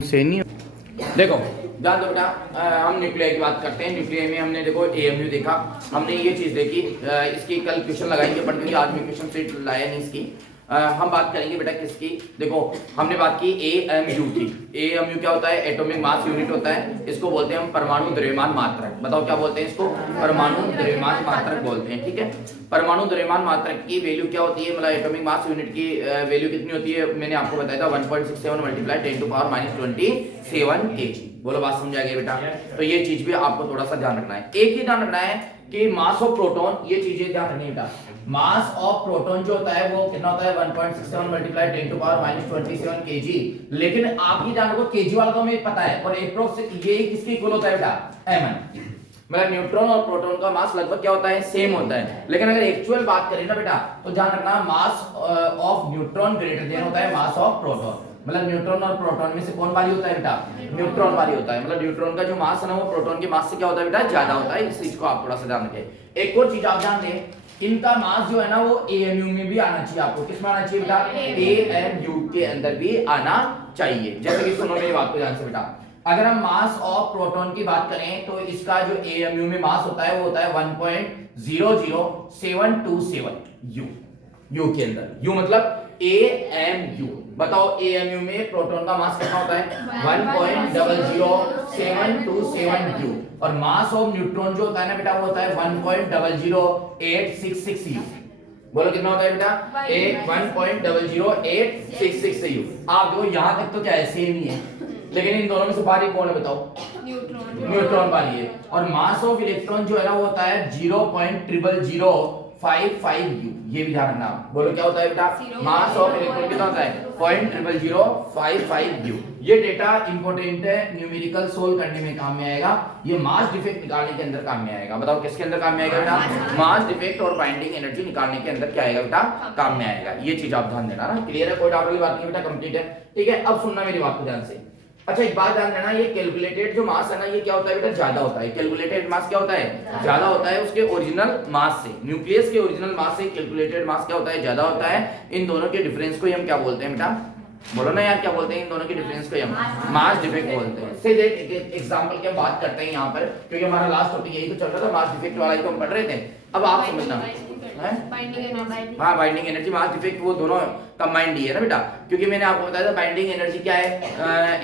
से नहीं। देखो ध्यान दो बेटा, हम न्यूक्लियर की बात करते हैं। न्यूक्लियर में हमने देखो एएमयू देखा, हमने ये चीज देखी। इसकी कल क्वेश्चन लगाएंगे बट क्योंकि आज में क्वेश्चन सेट लाया नहीं इसकी। हम बात करेंगे बेटा किसकी। देखो हमने बात की एएमयू की। एएमयू क्या होता है? एटॉमिक मास यूनिट होता है। इसको बोलते हैं हम परमाणु द्रव्यमान मात्रक। बताओ क्या बोलते हैं इसको? परमाणु द्रव्यमान मात्रक बोलते हैं। ठीक है, परमाणु द्रव्यमान मात्रक की वैल्यू क्या होती है? मतलब एटॉमिक मास यूनिट की वैल्यू कितनी होती है? मैंने आपको बताया था 1.67 मल्टीप्लाई 10 टू पावर -27 kg। बोलो बात समझ आ गई बेटा? तो ये चीज भी आपको थोड़ा सा ध्यान रखना है। एक ही ध्यान रखना है कि मास ऑफ प्रोटॉन, ये चीजें ध्यान रखनी है बेटा। मास ऑफ प्रोटॉन जो होता है वो कितना होता है? 1.67 मल्टीप्लाई 10 टू पावर -27 kg। लेकिन आप ही ध्यान रखो केजी वाला तो हमें पता है, और एप्रोक्स ये किसके इक्वल होता है बेटा? mn। मतलब न्यूट्रॉन और प्रोटॉन का मास लगभग क्या होता है? सेम होता है। लेकिन अगर एक्चुअल बात करें ना बेटा, तो ध्यान रखना mass of neutron greater than होता है मास ऑफ प्रोटॉन। मतलब न्यूट्रॉन और प्रोटॉन में से कौन भारी होता है बेटा? न्यूट्रॉन भारी होता है। मतलब न्यूट्रॉन का जो मास है ना वो प्रोटॉन के मास से क्या होता है बेटा? ज्यादा होता है। इस चीज को आप थोड़ा सा ध्यान रखें। एक और चीज आप ध्यान दें, इनका मास जो है ना वो एएमयू में भी आना चाहिए। आपको किस में आना चाहिए बेटा? एएमयू के अंदर भी आना चाहिए। जैसे कि सुनो मेरी बात को ध्यान से बेटा, अगर हम मास ऑफ प्रोटॉन की बात करें तो इसका जो एएमयू में मास होता है वो होता है 1.00727 यू के अंदर। यू मतलब एएमयू। बताओ एएमयू में प्रोटॉन का मास कितना होता है? 1.00727 यू। और मास ऑफ न्यूट्रॉन जो होता है ना बेटा वो होता है 1.00866 यू। बोलो कितना होता है बेटा? 1.00866 यू। आप देखो यहां तक तो क्या है? सेम ही है। लेकिन इन दोनों में से भारी कौन है बताओ? न्यूट्रॉन भारी है। और मास ऑफ इलेक्ट्रॉन जो है ना वो होता है 0.00055 यू। ये भी ध्यान रखना। बोलो क्या होता है बेटा? मास ऑफ इलेक्ट्रॉन कितना होता है? 0.00055 यू। ये डेटा इंपॉर्टेंट है, न्यूमेरिकल सोल्व करने में काम में आएगा। ये मास डिफेक्ट निकालने के अंदर काम में आएगा। बताओ किसके अंदर काम में आएगा बेटा? मास डिफेक्ट और बाइंडिंग एनर्जी निकालने के अंदर क्या आएगा बेटा? काम में आएगा। ये चीज आप ध्यान देना ना। क्लियर है? कोई डाउट वाली बात नहीं बेटा, कंप्लीट है। ठीक है, अब सुनना मेरी बात को ध्यान से। अच्छा एक बात ध्यान देना, ये कैलकुलेटेड जो मास है ना ये क्या होता है बेटा? ज्यादा होता है। कैलकुलेटेड मास क्या होता है? ज्यादा होता है उसके ओरिजिनल मास से। न्यूक्लियस के ओरिजिनल मास से कैलकुलेटेड मास क्या होता है? ज्यादा होता है। इन दोनों के डिफरेंस को हम क्या बोलते हैं बेटा? बोलो ना यार, क्या बोलते हैं इन दोनों के डिफरेंस को? हम मास डिफेक्ट बोलते हैं। से देख एग्जांपल की हम बात करते हैं यहाँ पर, क्योंकि हमारा लास्ट टॉपिक यही तो चल रहा था, मास डिफेक्ट वाला ही तो हम पढ़ रहे थे। अब आप समझना, हाँ बाइंडिंग एनर्जी मास डिफेक्ट वो दोनों कंबाइंड ही है ना बेटा। क्योंकि मैंने आपको बताया था बाइंडिंग एनर्जी क्या है?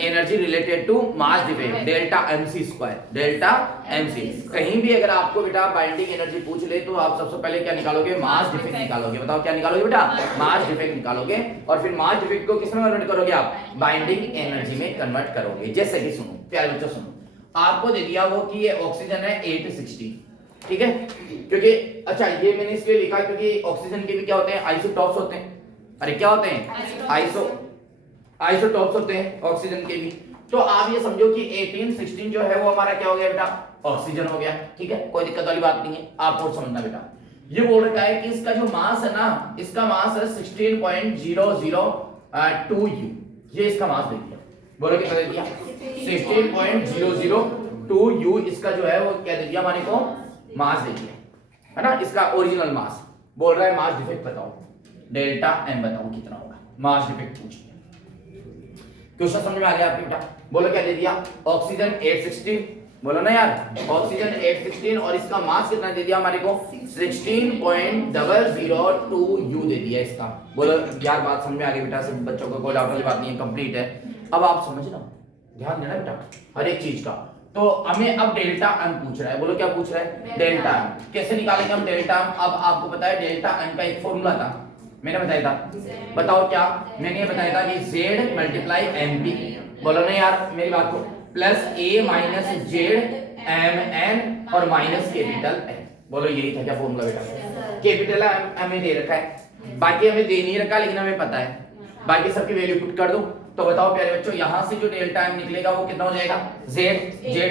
Energy related to mass defect, delta mc square. Delta mc। कहीं भी अगर आपको बेटा बाइंडिंग एनर्जी पूछ ले तो आप सबसे पहले क्या निकालोगे? मास डिफेक्ट निकालोगे। बताओ क्या निकालोगे बेटा? मास डिफेक्ट निकालोगे। और फिर मास डिफेक्ट को किस में कन्वर्ट करोगे आप? बाइंडिंग एनर्जी में कन्वर्ट करोगे। जैसे कि सुनो प्यारे बच्चों, सुनो आपको दे दिया वो कि ये ऑक्सीजन है 860, ठीक है? क्योंकि अच्छा ये मैंने इसलिए लिखा क्योंकि ऑक्सीजन के भी क्या होते हैं? आइसोटॉप्स होते हैं। अरे क्या होते हैं? आइसोटॉप्स होते हैं ऑक्सीजन के भी। तो आप ये समझो कि 1816 जो है वो हमारा क्या हो गया बेटा? ऑक्सीजन हो गया। ठीक है, कोई दिक्कत वाली बात नहीं है। आप और समझना बेटा, ये बोल रखा है कि इसका जो मास है ना, इसका मास है 16.002 यू। ये इसका मास दे दिया। बोलो कितना दे दिया? 16.002 यू इसका जो है वो क्या दे दिया हमारे को? मास दे दिया है ना, इसका ओरिजिनल मास। बोल रहा है मास डिफेक्ट बताओ, डेल्टा एम बताओ कितना होगा? मास डिफेक्ट पूछ लिया। क्वेश्चन समझ में आ गया आपके बेटा? बोलो क्या दे दिया? ऑक्सीजन 816। बोलो ना यार, ऑक्सीजन 816 और इसका मास कितना दे दिया हमारे को? 16.002 यू दे दिया इसका। बोलो यार बात समझ में आ गई बेटा? सब बच्चों को कोई डाउट वाली बात नहीं है, कंप्लीट है। अब आप समझना, ध्यान देना बेटा हर एक चीज का। तो हमें अब डेल्टा एम पूछ रहा है। बोलो क्या पूछ रहा है? Delta M. कैसे निकालेंगे हम डेल्टा एम? अब आपको पता है डेल्टा एम का एक फॉर्मूला था, मैंने बताया था। बताओ क्या? मैंने ये बताया था कि z मल्टीप्लाई mp। बोलो ना यार मेरी बात को, plus a minus Z mn और माइनस कैपिटल m। बोलो यही था क्या फॉर्मूला बेटा? कैपिटल m हमें दे रखा है, बाकी हमें दे नहीं रखा लेकिन हमें पता है। बाकी सबकी वैल्यू पुट कर दो। तो बताओ प्यारे बच्चों, यहां से जो डेल्टा m निकलेगा वो कितना हो जाएगा? z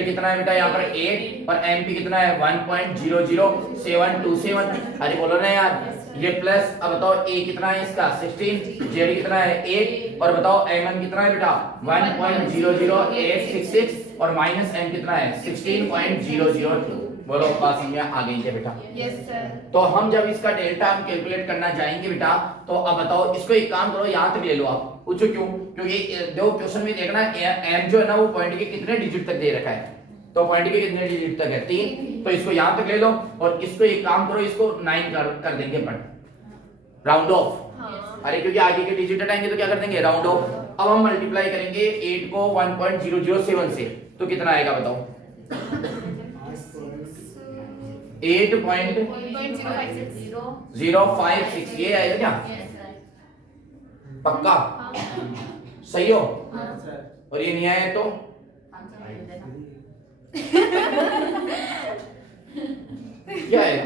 कितना है बेटा यहाँ पर? 8 और mp कितना है? 1.00727। अरे बोलो ना यार, ये प्लस। अब बताओ a कितना है इसका? 16, z कितना है? 8 और बताओ mn कितना है बेटा? 1.00866 और माइनस m कितना है? 16.002। बोलो बात समझ में आ गई है बेटा? Yes sir. तो हम जब इसका डेल्टा हम कैलकुलेट करना जाएंगे बेटा, तो अब बताओ इसको एक काम करो, यहां तक ले लो आप। पूछो क्यों? क्योंकि जो क्वेश्चन में देखना एम जो है ना वो पॉइंट के कितने डिजिट तक दे रखा है, तो पॉइंट के कितने डिजिट तक है 3, तो इसको यहां तक ले लो और इसको एक काम करो, इसको 9 कर देंगे अपन राउंड ऑफ। अरे क्योंकि आगे के डिजिट हटाएंगे तो क्या कर देंगे राउंड ऑफ। अब हम मल्टीप्लाई करेंगे 8 को 1.007 से, तो कितना आएगा बताओ? 8.056 ये आएगा क्या? पक्का सही हो? और ये नहीं आया तो क्या आएगा?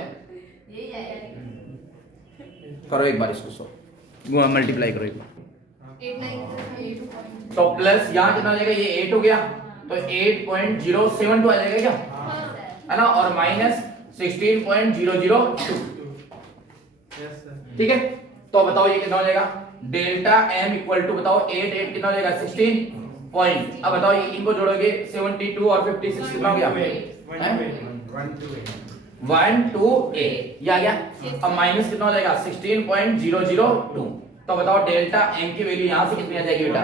करो एक बार इसको मल्टीप्लाई करो एक बार, तो प्लस यहाँ कितना आ जाएगा? ये 8 हो गया तो 8.072 आ जाएगा क्या, है ना, और माइनस 16.002। ठीक है, तो बताओ ये कितना हो जाएगा? डेल्टा एम इक्वल टू बताओ 8 कितना हो जाएगा? 16 पॉइंट। अब बताओ ये इनको जोड़ोगे 72 और 56 कितना हो गया? 128 ये आ गया। अब माइनस कितना हो जाएगा? 16.002। तो बताओ डेल्टा एम की वैल्यू यहां से कितनी आ जाएगी बेटा?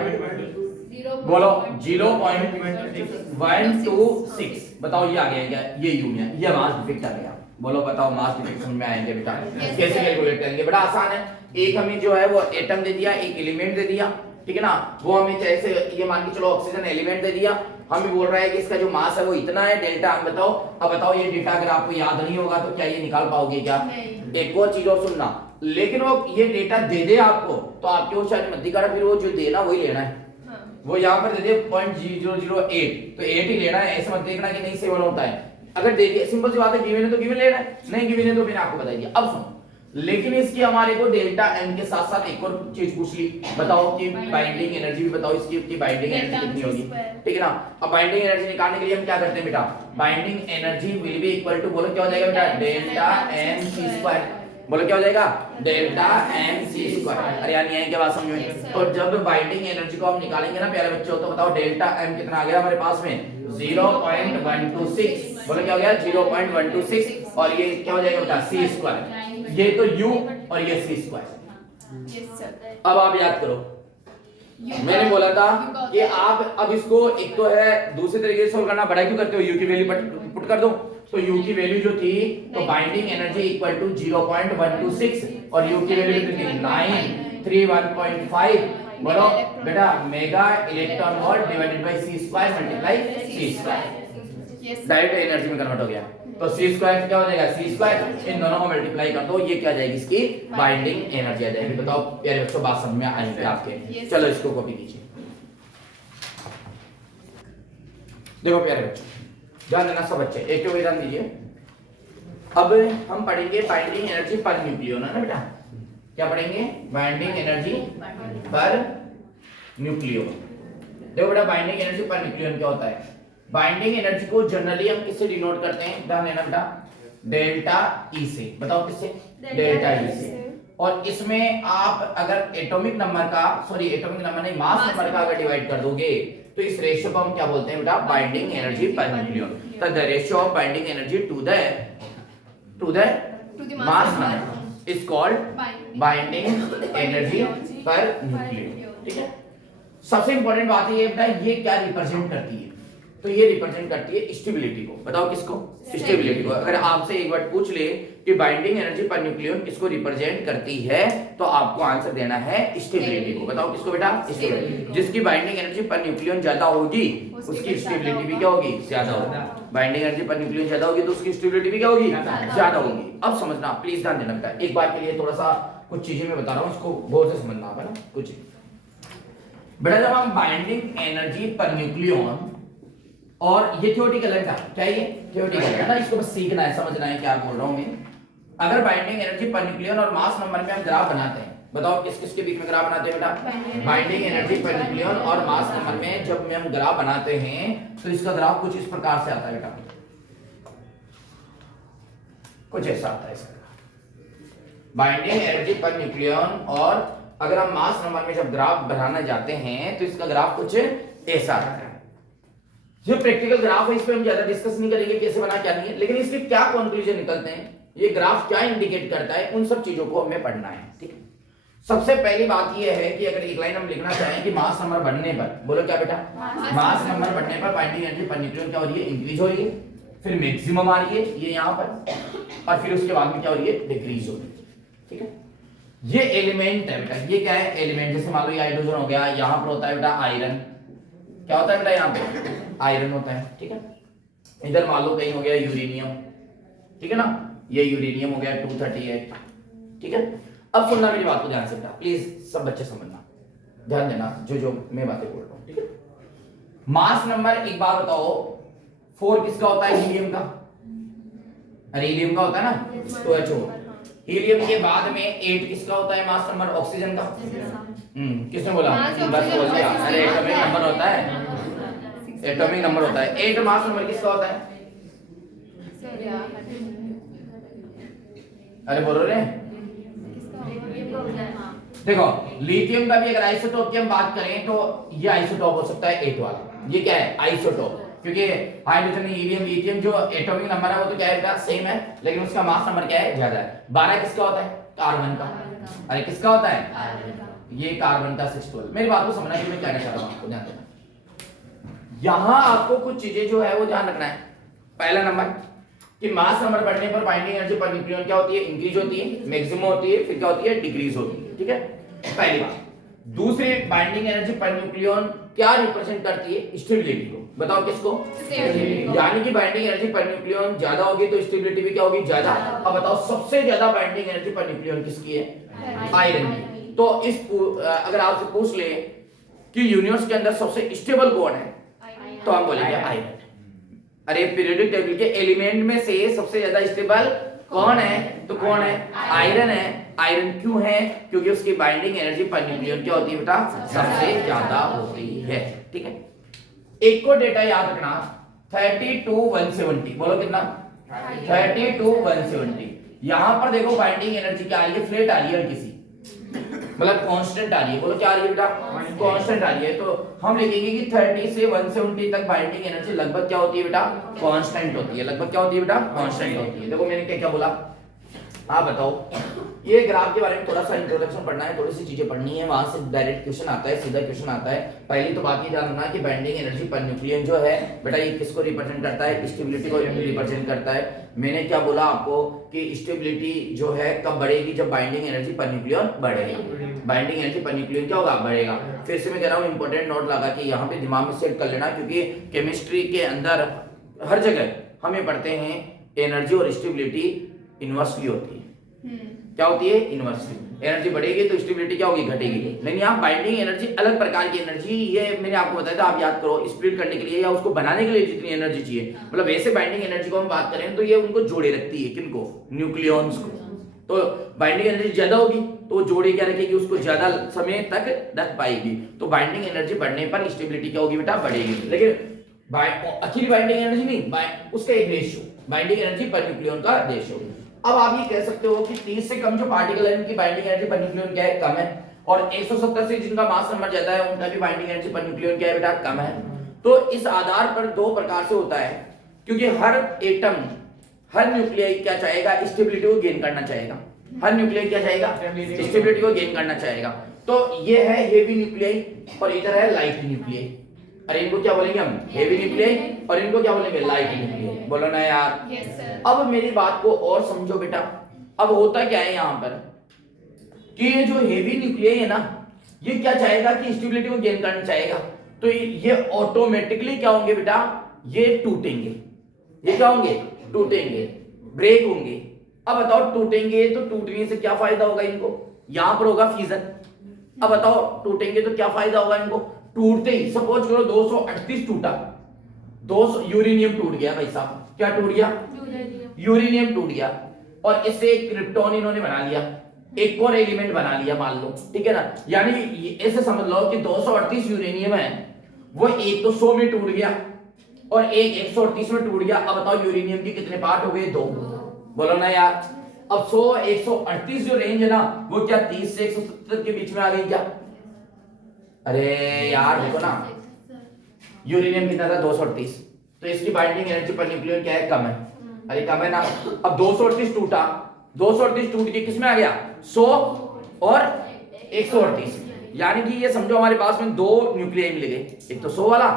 बोलो 0.126। बताओ ये आ गया क्या? ये यू में ये मास डिफेक्ट आ गया। बोलो बताओ मास डिफेक्ट समझ में आएंगे बेटा? कैसे कैलकुलेट करेंगे? बड़ा आसान है। एक हमें जो है वो एटम दे दिया, एक एलिमेंट दे दिया, ठीक है ना, वो हमें जैसे ये मान के चलो ऑक्सीजन एलिमेंट दे दिया, हमें बोल रहा है कि इसका जो मास है वो इतना है, डेल्टा हम बताओ। अब बताओ ये डेटा अगर आपको याद नहीं होगा तो क्या ये निकाल पाओगे क्या? एक और चीज और सुनना, लेकिन वो ये डेटा दे दे आपको तो आपके वो शायद मत करा, फिर वो जो देना वही लेना है। वो यहाँ पर दे दे 0.008 तो 8 ही लेना है, ऐसा मत देखना कि नहीं 7 होता है। अगर दे दिया सिंपल सी बात है, गिवन है तो गिवन लेना है, नहीं गिवन है तो मैंने आपको बता दिया। अब सुनो, लेकिन इसकी हमारे को डेल्टा एम के साथ साथ एक और चीज पूछ ली, बताओ कि बाइंडिंग एनर्जी भी बताओ, इसकी बाइंडिंग एनर्जी कितनी होगी, ठीक है ना। अब बाइंडिंग एनर्जी निकालने के लिए हम क्या करते हैं बेटा? Binding energy will be equal to, बोलो क्या हो जाएगा बेटा? Delta M C square. बोलो क्या हो जाएगा? Delta M C square. अरे यार नहीं है क्या बात समझ में? तो जब बाइंडिंग एनर्जी को हम निकालेंगे ना प्यारे बच्चों, तो बताओ डेल्टा एम कितना आ गया हमारे पास में? 0.126। बोलो क्या हो गया? 0.126 और ये क्या हो जाएगा बेटा? सी स्क्वायर। ये तो u और ये सी स्क्वायर। अब आप याद करो, मैंने बोला था कि आप अब इसको एक तो है दूसरे तरीके से सोल्व करना, बड़ा क्यों करते हो? u की वैल्यू पुट कर दो, तो u की वैल्यू जो थी तो बाइंडिंग एनर्जी इक्वल टू 0.126 और u की वैल्यू कितनी थी? 931.5। बोलो बेटा mega electron volt divided by C square multiply C square, direct energy में कन्वर्ट हो गया। तो सी स्क्वायर क्या हो जाएगा? सी स्क्वायर। इन दोनों को मल्टीप्लाई कर दो, ये क्या आ जाएगी? इसकी बाइंडिंग एनर्जी आ जाएगी। बताओ प्यारे बच्चों बात समझ में आएगी आपके? चलो इसको कॉपी कीजिए। देखो प्यारे बच्चों ध्यान देना सब बच्चे, एक को ध्यान दीजिए। अब हम पढ़ेंगे बाइंडिंग एनर्जी पर न्यूक्लियन, है ना बेटा? क्या पढ़ेंगे? Binding energy per nucleon. देखो बेटा बाइंडिंग एनर्जी पर न्यूक्लियन क्या होता है? बाइंडिंग एनर्जी को जनरली हम किससे डिनोट करते हैं? ध्यान देना बेटा, डेल्टा ई से। बताओ किससे? डेल्टा ई से। और इसमें आप अगर एटॉमिक नंबर का एटॉमिक नंबर नहीं मास नंबर का अगर डिवाइड कर दोगे तो इस रेशियो को हम क्या बोलते हैं बेटा? Binding energy per nucleon. तो the ratio of binding energy to the mass number is called binding energy per nucleon. ठीक है, सबसे इंपॉर्टेंट बात ये बेटा, ये क्या रिप्रेजेंट करती है? तो ये रिप्रेजेंट करती है स्टेबिलिटी को। बताओ किसको? स्टेबिलिटी को। अगर आपसे एक वर्ड पूछ ले कि बाइंडिंग एनर्जी पर न्यूक्लियन किसको रिप्रेजेंट करती है, तो आपको आंसर देना है स्टेबिलिटी को। बताओ किसको बेटा? स्टेबिलिटी। जिसकी बाइंडिंग एनर्जी पर न्यूक्लियन ज्यादा होगी उसकी स्टेबिलिटी भी क्या होगी? ज्यादा होगी। बाइंडिंग एनर्जी पर न्यूक्लियन ज्यादा होगी तो उसकी स्टेबिलिटी भी क्या होगी? ज्यादा होगी। अब समझना प्लीज, ध्यान देना बेटा, एक बार के लिए थोड़ा सा कुछ चीजें मैं बता रहा हूँ, इसको गौर से समझना है ना कुछ बेटा। जब हम बाइंडिंग एनर्जी पर न्यूक्लियन, और ये थ्योरेटिकल है क्या? ये थ्योरेटिकल है ना, इसको बस सीखना है, समझना है क्या बोल रहा हूं मैं। अगर बाइंडिंग एनर्जी पर न्यूक्लियन और मास नंबर में हम ग्राफ बनाते हैं, बताओ किस किस के बीच में ग्राफ बनाते हैं बेटा? बाइंडिंग एनर्जी पर न्यूक्लियन और मास नंबर में जब हम ग्राफ बनाते हैं तो इसका ग्राफ कुछ इस प्रकार से आता है बेटा, कुछ ऐसा आता है इसका। बाइंडिंग एनर्जी पर न्यूक्लियन और अगर हम मास नंबर में जब ग्राफ बनाने जाते हैं तो इसका ग्राफ कुछ ऐसा आता है। जो प्रैक्टिकल ग्राफ है इस पे हम ज्यादा डिस्कस नहीं करेंगे कैसे बना क्या नहीं है, लेकिन इसके क्या कंक्लूजन निकलते हैं, ये ग्राफ क्या इंडिकेट करता है, उन सब चीजों को हमें पढ़ना है। ठीक है, सबसे पहली बात ये है कि अगर एक लाइन हम लिखना चाहें कि मास नंबर बढ़ने पर, बोलो क्या बेटा, मास नंबर बढ़ने पर बाइंडिंग एनर्जी पर न्यूक्लियन क्या हो रही है, इंक्रीज हो रही है, फिर मैक्सिमम आ रही है ये यहाँ पर, और फिर उसके बाद में क्या हो रही है, डिक्रीज हो रही है। ठीक है, ये एलिमेंट है बेटा, ये क्या है, एलिमेंट। जैसे मान लो ये हाइड्रोजन हो गया, यहाँ पर होता है बेटा आयरन, क्या होता है बेटा यहाँ पे, आयरन होता है। ठीक है, इधर मान लो कहीं हो गया यूरेनियम, ठीक है ना, ये यूरेनियम हो गया 238। ठीक है, अब सुनना मेरी बात को ध्यान से बेटा, प्लीज सब बच्चे समझना, ध्यान देना जो मैं बातें बोल रहा हूँ। ठीक है, मास नंबर एक बार बताओ, 4 किसका होता है, हीलियम का, अरे हीलियम का होता है ना, तो HO। हीलियम के बाद में 8 किसका होता है मास नंबर, ऑक्सीजन का। किसने बोला, बस बोल दिया, अरे एटॉमिक नंबर होता है, एटॉमिक नंबर होता है। 8 मास नंबर किसका होता है, अरे बोलो रे, देखो लिथियम का भी अगर आइसोटोप की हम बात करें तो ये आइसोटोप हो सकता है 8 वाला, ये क्या है आइसोटोप, क्योंकि हाइड्रोजन, हीलियम, लिथियम जो एटॉमिक नंबर है वो तो क्या है बेटा सेम है, लेकिन उसका मास नंबर क्या है, ज्यादा है। 12 किसका होता है, कार्बन का, अरे किसका होता है, ये कार्बन का 612। मेरी बात को समझना कि मैं क्या कहना चाह रहा हूं, आपको ध्यान देना। यहां आपको कुछ चीजें जो है वो ध्यान रखना है। पहला नंबर कि मास नंबर बढ़ने पर बाइंडिंग एनर्जी पर न्यूक्लियन क्या होती है, इंक्रीज होती है, मैक्सिमम होती है, फिर क्या होती है, डिक्रीज होती है। ठीक है, पहली बात। दूसरी, बाइंडिंग एनर्जी पर न्यूक्लियन क्या रिप्रेजेंट करती है, स्टेबिलिटी को। बताओ किसको, यानी कि बाइंडिंग एनर्जी पर न्यूक्लियन ज्यादा होगी तो स्टेबिलिटी भी क्या होगी, ज्यादा। अब बताओ सबसे ज्यादा बाइंडिंग एनर्जी पर न्यूक्लियन किसकी है, आयरन की। तो इस अगर आपसे पूछ ले कि यूनिवर्स के अंदर सबसे स्टेबल कौन है, तो हम बोलेंगे आयरन। अरे पीरियोडिक टेबल के एलिमेंट में से सबसे ज्यादा स्टेबल कौन है, तो कौन है, आयरन है। आयरन क्यों है, क्योंकि उसकी बाइंडिंग एनर्जी पर न्यूक्लियन क्या होती है बेटा, सबसे ज्यादा होती है। ठीक है, एक को डेटा याद रखना, 30 to 170, बोलो कितना, 30 to 170। यहां पर देखो बाइंडिंग एनर्जी क्या आ रही है, फ्लैट आ रही है, किसी मतलब कांस्टेंट आ रही है, बोलो क्या आ रही है बेटा, कांस्टेंट आ रही है। तो हम लिखेंगे कि 30 से 170 तक बाइंडिंग एनर्जी लगभग क्या होती है बेटा, कांस्टेंट होती है, लगभग क्या होती है बेटा, कांस्टेंट होती है। देखो मैंने क्या क्या बोला, आप बताओ। ये ग्राफ के बारे में थोड़ा सा इंट्रोडक्शन पढ़ना है, थोड़ी सी चीजें पढ़नी है, वहां से डायरेक्ट क्वेश्चन आता है, सीधा क्वेश्चन आता है। पहली तो बात ये जानना कि बाइंडिंग एनर्जी पर न्यूक्लियन जो है बेटा, ये किसको रिप्रेजेंट करता है, स्टेबिलिटी को रिप्रेजेंट करता है। मैंने क्या बोला आपको कि स्टेबिलिटी जो है कब बढ़ेगी, जब बाइंडिंग एनर्जी पर न्यूक्लियन बढ़ेगी, बाइंडिंग एनर्जी पर न्यूक्लियन क्या होगा, बढ़ेगा। फिर से मैं कह रहा हूँ इंपॉर्टेंट नोट लगा के यहाँ पे दिमाग में सेट कर लेना, क्योंकि केमिस्ट्री के अंदर हर जगह हमें पढ़ते हैं एनर्जी और स्टेबिलिटी इनवर्सली होती है। क्या होती है, इनवर्सली। एनर्जी बढ़ेगी तो स्टेबिलिटी क्या होगी, घटेगी। लेकिन यहाँ बाइंडिंग एनर्जी अलग प्रकार की एनर्जी, ये मैंने आपको बताया था, आप याद करो, स्प्लिट करने के लिए या उसको बनाने के लिए जितनी एनर्जी चाहिए, मतलब वैसे बाइंडिंग एनर्जी को हम बात करें तो ये उनको जोड़े रखती है, किनको, न्यूक्लियॉन्स को। तो बाइंडिंग एनर्जी ज्यादा होगी तो जोड़े क्या रखेगी, उसको ज्यादा समय तक रख पाएगी। तो बाइंडिंग एनर्जी बढ़ने पर स्टेबिलिटी क्या होगी बेटा, बढ़ेगी। लेकिन अकेली बाइंडिंग एनर्जी नहीं, उसका एक ratio, binding energy per nucleon का रेशियो। अब आप ये कह सकते हो कि 30 से कम जो पार्टिकल है उनकी बाइंडिंग एनर्जी पर न्यूक्लियन क्या है, कम है, और 170 से जिनका मास नंबर ज्यादा है उनका भी बाइंडिंग एनर्जी पर न्यूक्लियन क्या है बेटा, कम है। तो इस आधार पर दो प्रकार से होता है, क्योंकि हर एटम, हर न्यूक्लियाई क्या चाहेगा, स्टेबिलिटी को गेन करना चाहेगा। हर न्यूक्लियाई क्या चाहेगा, स्टेबिलिटी को गेन करना चाहेगा। तो ये है हेवी न्यूक्लियाई और इधर है लाइट न्यूक्लियाई। अरे इनको क्या बोलेंगे हम, हेवी न्यूक्लियाई, और इनको क्या बोलेंगे, लाइट न्यूक्लियाई। बोलो ना यार। yes, अब मेरी बात को और समझो बेटा। अब होता क्या है यहाँ पर कि ये जो हेवी न्यूक्लियाई है ना, ये क्या चाहेगा कि स्टेबिलिटी को गेन करना चाहेगा। तो ये ऑटोमेटिकली क्या होंगे बेटा, ये टूटेंगे। ये क्या होंगे, टूटेंगे, ब्रेक होंगे। अब बताओ टूटेंगे तो टूटने से क्या फायदा होगा इनको, यहां पर होगा फ्यूजन। अब बताओ टूटेंगे तो क्या फायदा होगा इनको, टूटते ही सपोज करो 238 टूटा, 200 यूरेनियम टूट गया भाई साहब, क्या टूट गया, यूरेनियम टूट गया, और इससे एक क्रिप्टॉन इन्होंने बना लिया, एक और एलिमेंट बना लिया मान लो, ठीक है ना। यानी ऐसे समझ लो कि 238 यूरेनियम है, वो एक तो 100 में टूट गया और एक 138 में टूट गया। अब बताओ यूरेनियम के कितने पार्ट हो गए, 2। बोलो ना यार। अब 100 138 जो रेंज है ना, वो क्या 30 से 170 के बीच में आ गई क्या। अरे यार देखो ना, यूरेनियम कितना था, 238, तो इसकी बाइंडिंग एनर्जी पर न्यूक्लियन क्या है, कम है। अरे कम है ना। अब 238 टूटा, 238 टूट के किसमें आ गया, 100 और 138, यानी कि ये समझो हमारे पास में दो न्यूक्लियाई मिल गए, एक तो 100 वाला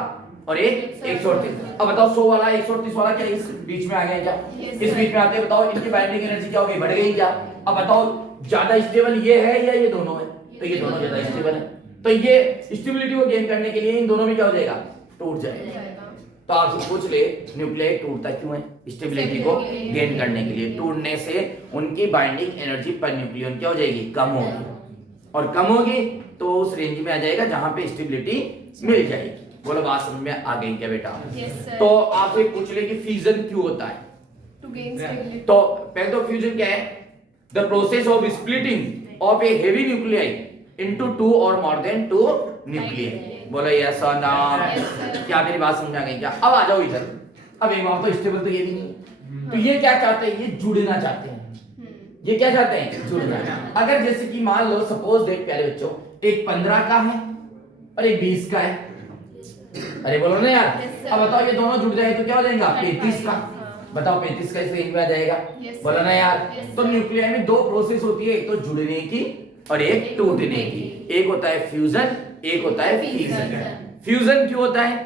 और एक 138। अब बताओ 100 वाला 138 वाला क्या इस बीच में आ गया क्या? इस बीच में आते बताओ इनकी बाइंडिंग एनर्जी क्या हो गई, बढ़ गई क्या? अब बताओ ज्यादा स्टेबल ये है या ये दोनों है? तो ये दोनों ज्यादा स्टेबल है, तो ये स्टेबिलिटी को गेन करने के लिए इन दोनों में क्या हो जाएगा, टूट जाएगा। तो आपसे पूछ ले न्यूक्लियाई टूटता क्यों है? स्टेबिलिटी को गेन करने के लिए। टूटने से उनकी बाइंडिंग एनर्जी पर न्यूक्लियन क्या हो जाएगी, कम होगी, और कम होगी तो उस रेंज में आ जाएगा जहां पे स्टेबिलिटी मिल जाएगी। बोलो बात समझ में आ गई क्या बेटा? तो आपसे पूछ ले कि फ्यूजन क्यों होता है? To gain stability. तो पहले तो फ्यूजन क्या है? The process of splitting of A heavy nuclei into two और मोर देन टू न्यूक्लियाई। बोलो यस और नो? क्या मेरी बात समझ आ गई क्या? अब आ जाओ इधर। अब एक वहां तो स्टेबल तो ये भी नहीं, तो ये क्या चाहते हैं? ये जुड़ना चाहते हैं। ये क्या चाहते हैं? जुड़ना। अगर जैसे कि मान लो सपोज देख प्यारे बच्चों, एक 15 का है और एक 20 का है। अरे बोलो ना यार। अब बताओ ये दोनों जुड़ जाए तो क्या हो जाएगा? 35 का। बताओ 35 का इस रेंज में आ जाएगा। बोलो ना यार। तो न्यूक्लियाई में दो प्रोसेस होती है, एक तो जुड़ने की और एक टूटने की। एक होता है फ्यूजन, एक होता है फीजन। फ्यूजन क्यों होता है?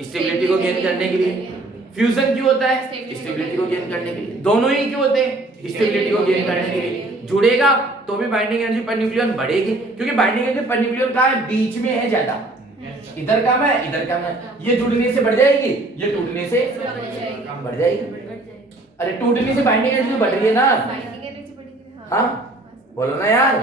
स्टेबिलिटी को गेन करने के लिए। फ्यूजन क्यों होता है? स्टेबिलिटी को गेन करने के लिए। दोनों ही क्यों होते हैं? स्टेबिलिटी को गेन करने के लिए। जुड़ेगा तो भी बाइंडिंग एनर्जी पर न्यूक्लियन बढ़ेगी, क्योंकि बाइंडिंग एनर्जी पर न्यूक्लियन कहां है? बीच में है ज्यादा। इधर कम है, इधर कम है। ये जुड़ने से बढ़ जाएगी, ये टूटने से कम बढ़ जाएगी। अरे टूटने से बाइंडिंग एनर्जी बढ़ रही है ना? हाँ बोलो ना यार।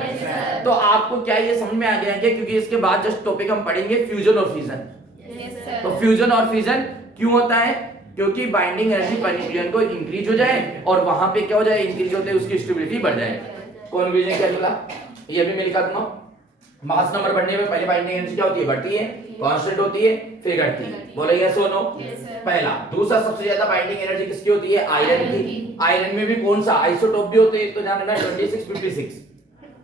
तो आपको क्या ये समझ में आ गया क्या? क्योंकि इसके बाद जस्ट टॉपिक हम पढ़ेंगे फ्यूजन और फिजन। तो फ्यूजन और फिजन क्यों होता है? क्योंकि बाइंडिंग एनर्जी पर न्यूक्लियन को इंक्रीज हो जाए और वहां पे क्या हो जाए? इंक्रीज होते हैं उसकी स्टेबिलिटी बढ़ जाए। कॉन्क्लूजन क्या निकला? ये भी मैं लिखा दूंगा। मास नंबर बढ़ने में पहले बाइंडिंग एनर्जी क्या होती है? बढ़ती है, कांस्टेंट होती है, फिर घटती है। बोलो यस और नो? पहला। दूसरा सबसे ज्यादा बाइंडिंग एनर्जी किसकी होती है? आयरन की। आयरन में भी कौन सा आइसोटोप भी होते हैं तो ध्यान रखना, 26 56।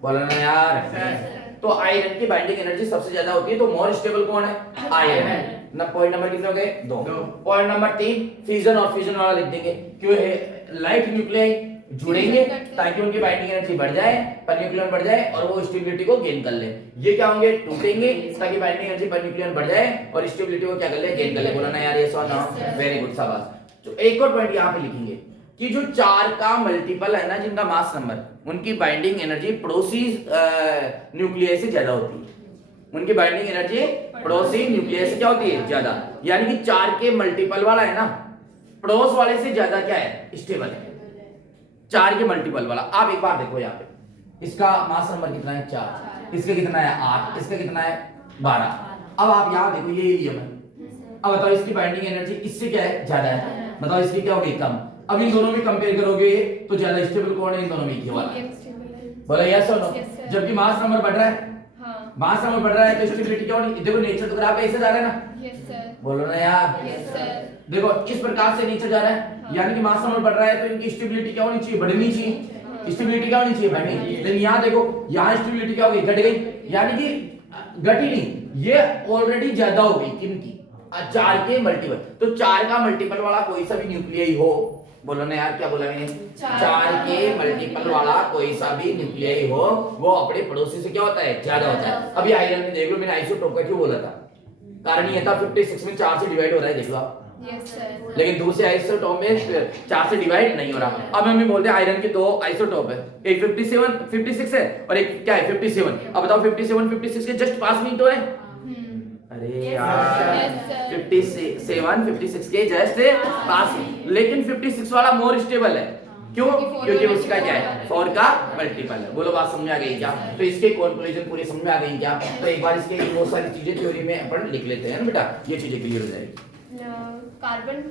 बोलो ना यार। तो आयरन की बाइंडिंग एनर्जी सबसे ज्यादा होती है, तो मोर स्टेबल कौन है? आयरन है ना। पॉइंट नंबर कितने हो गए? 2। पॉइंट नंबर 3 फ्यूजन और फ्यूजन वाला लिख देंगे। क्यों है? लाइट न्यूक्लियाई जुड़ेंगे ताकि उनकी बाइंडिंग एनर्जी बढ़ जाए, पर न्यूक्लियन बढ़ जाए और वो स्टेबिलिटी को गेन कर ले। ये क्या होंगे? टूटेंगे ताकि बाइंडिंग एनर्जी पर न्यूक्लियन बढ़ जाए और स्टेबिलिटी को क्या कर ले? गेन कर ले। बोला ना यार? यस और नो? वेरी गुड, शाबाश। तो एक और पॉइंट यहां पे लिखेंगे कि जो 4 का मल्टीपल है ना, जिनका मास नंबर, उनकी बाइंडिंग एनर्जी पड़ोसी न्यूक्लियाई से ज्यादा होती है। उनकी बाइंडिंग एनर्जी पड़ोसी न्यूक्लियाई से क्या होती है? ज्यादा। यानी कि 4 के मल्टीपल वाला है ना, पड़ोस वाले से ज्यादा क्या है? स्टेबल है। 4 के मल्टीपल वाला। आप एक बार देखो यहाँ पे, इसका मास नंबर कितना है? 4। इसका कितना है? 8। इसका कितना है? 12। अब आप यहाँ देखो, ये हीलियम है। अब बताओ इसकी बाइंडिंग एनर्जी इससे क्या है? ज्यादा है। बताओ इसकी क्या होगी? कम। अब इन दोनों में कंपेयर करोगे तो ज्यादा स्टेबल कौन है? इन दोनों में ये वाला। बोलो यस और नो? जबकि मास नंबर बढ़ रहा है। मास नंबर बढ़ रहा है तो स्टेबिलिटी क्या होगी? देखो नेचर तो ग्राफ ऐसे जा रहा है ना? बोलो ना यार। देखो इस प्रकार से नीचे जा रहा है, यानी कि मास नंबर बढ़ रहा है तो इनकी स्टेबिलिटी क्या होनी चाहिए? बढ़नी चाहिए। स्टेबिलिटी क्या होनी चाहिए? बढ़नी। लेकिन यहाँ देखो, यहाँ स्टेबिलिटी क्या हो गई? घट गई। यानी कि घटी नहीं, ये ऑलरेडी ज्यादा हो गई। किनकी? 4 के मल्टीपल। तो 4 का मल्टीपल वाला कोई सा भी न्यूक्लियाई हो, बोलो ना यार, क्या बोला मैंने? 4 के मल्टीपल वाला कोई सा भी न्यूक्लियाई हो, वो अपने पड़ोसी से क्या होता है? ज्यादा होता है। अभी आयरन में देख लो, मैंने आइसोटोप का क्यों बोला था? कारण ये था 56 में 4 से डिवाइड हो रहा है, देख लो आप। लेकिन दूसरे आइसोटोप में 4 से डिवाइड नहीं हो रहा। अब हमें बोलते हैं आयरन के दो आइसोटोप है, एक 57 56 है और एक क्या है? 57। अब बताओ 57 56 के जस्ट पास में तो है। अरे यार 57 56 के जस्ट पास, लेकिन 56 वाला मोर स्टेबल है। क्यों? क्योंकि उसका क्या है? 4 का मल्टीपल है। बोलो बात समझ आ गई क्या? तो इसके कंक्लूजन पूरी समझ में आ गई क्या? तो एक बार इसके बहुत सारी चीजें थ्योरी में अपन लिख लेते हैं ना बेटा, ये चीजें क्लियर हो जाएगी। कार्बन